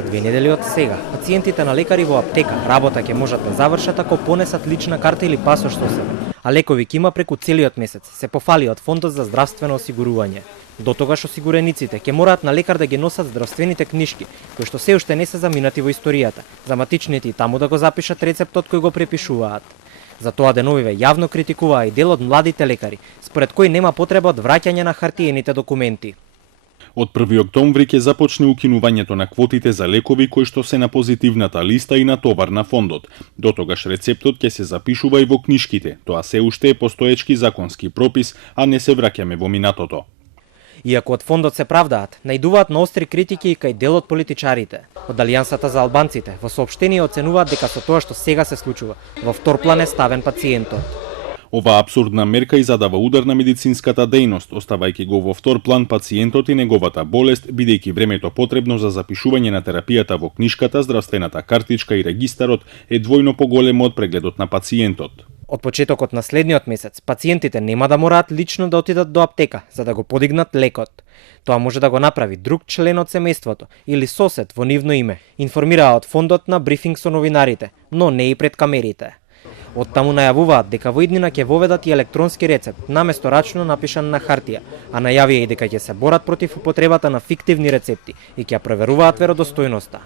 За 2 недели од сега, пациентите на лекари во аптека работа ќе можат да завршат ако понесат лична карта или пасош со себе, а лекови ќе има преку целиот месец, се пофали од Фондот за здравствено осигурување. До тогаш осигурениците ќе мораат на лекар да ги носат здравствените книшки, кои што се уште не се заминати во историјата, за матичните и таму да го запишат рецептот кој го препишуваат. За тоа деновиве јавно критикуваа и дел од младите лекари, според кои нема потреба од враќање на хартиените документи. Од 1 октомври ќе започне укинувањето на квотите за лекови кои што се на позитивната листа и на товар на фондот. До тогаш рецептот ќе се запишува и во книшките. Тоа се уште е постоечки законски пропис, а не се враќаме во минатото. Иако од фондот се правдаат, најдуваат на остри критики и кај дел од политичарите. Од Алијансата за албанците во соопштение оценуваат дека со тоа што сега се случува, во втор план е ставен пациентот. Ова абсурдна мерка и задава удар на медицинската дејност, оставајќи го во втор план пациентот и неговата болест, бидејќи времето потребно за запишување на терапијата во книшката, здравствената картичка и регистарот е двојно поголемо од прегледот на пациентот. Од почетокот на следниот месец, пациентите нема да мораат лично да отидат до аптека за да го подигнат лекот. Тоа може да го направи друг член од семејството или сосед во нивно име, информираа од фондот на брифинг со новинарите, но не и пред камерите. Оттаму најавуваат дека во иднина ќе воведат и електронски рецепт, наместо рачно напишан на хартија, а најавија и дека ќе се борат против употребата на фиктивни рецепти и ќе ја проверуваат веродостојноста.